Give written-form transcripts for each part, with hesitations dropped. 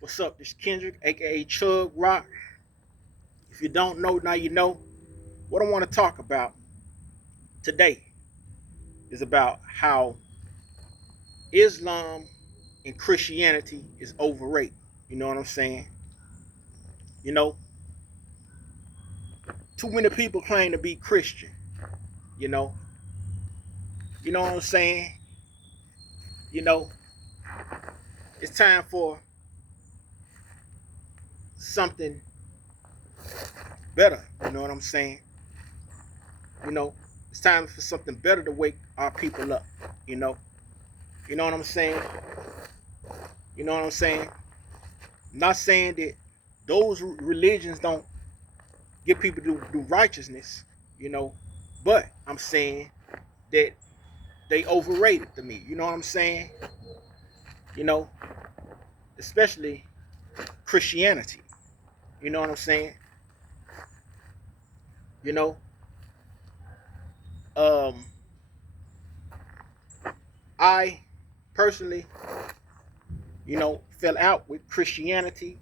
What's up? This is Kendrick, aka Chug Rock. If you don't know, now you know. What I want to talk about today is about how Islam and Christianity is overrated. You know what I'm saying? You know, too many people claim to be Christian. You know, you know what I'm saying? You know, it's time for something better. You know what I'm saying? You know, it's time for something better to wake our people up. You know, you know what I'm saying? You know what I'm saying? I'm not saying that those religions don't get people to do righteousness, you know, but I'm saying that they overrated to me. You know what I'm saying? You know, especially Christianity. You know what I'm saying? You know, um, I personally, fell out with Christianity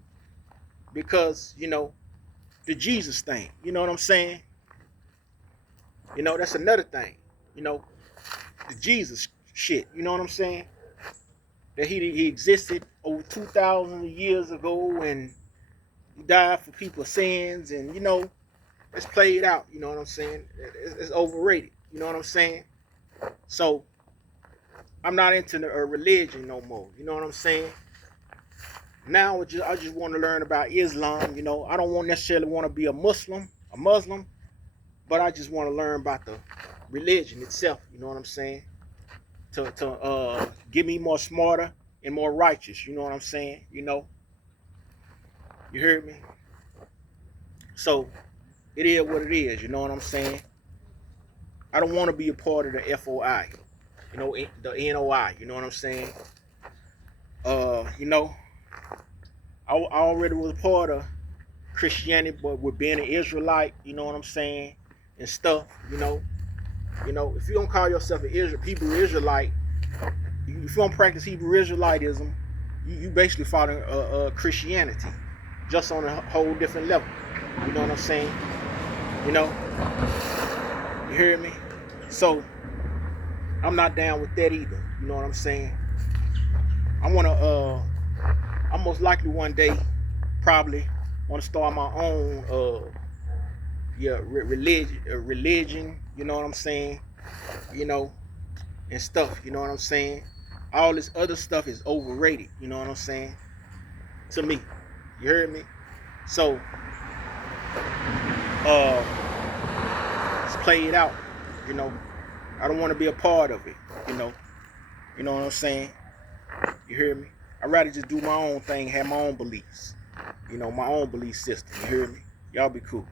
because, the Jesus thing. You know what I'm saying? You know, that's another thing. You know, the Jesus shit. You know what I'm saying? That he existed over 2,000 years ago and he died for people's sins, and it's played out. You know what I'm saying? It's overrated. You know what I'm saying? So I'm not into a religion no more. You know what I'm saying? Now I just want to learn about Islam. You know, I don't necessarily want to be a Muslim, but I just want to learn about the religion itself. You know what I'm saying? To get me more smarter and more righteous. You know what I'm saying? You heard me? So it is what it is. You know what I'm saying? I don't want to be a part of the FOI. The NOI. You know what I'm saying? Uh, you know, I already was a part of Christianity, but with being an Israelite, you know what I'm saying, and stuff. If you don't call yourself an Hebrew Israelite, if you don't practice Hebrew Israelitism, you basically following Christianity, just on a whole different level. You know what I'm saying? You know, you hear me? So I'm not down with that either. You know what I'm saying? I wanna I most likely one day probably want to start my own religion. You know what I'm saying? You know, and stuff. You know what I'm saying? All this other stuff is overrated. You know what I'm saying? To me, you heard me? So let's play it out. You know, I don't want to be a part of it. You know, you know what I'm saying? You hear me? I'd rather just do my own thing, have my own beliefs. My own belief system. You hear me? Y'all be cool.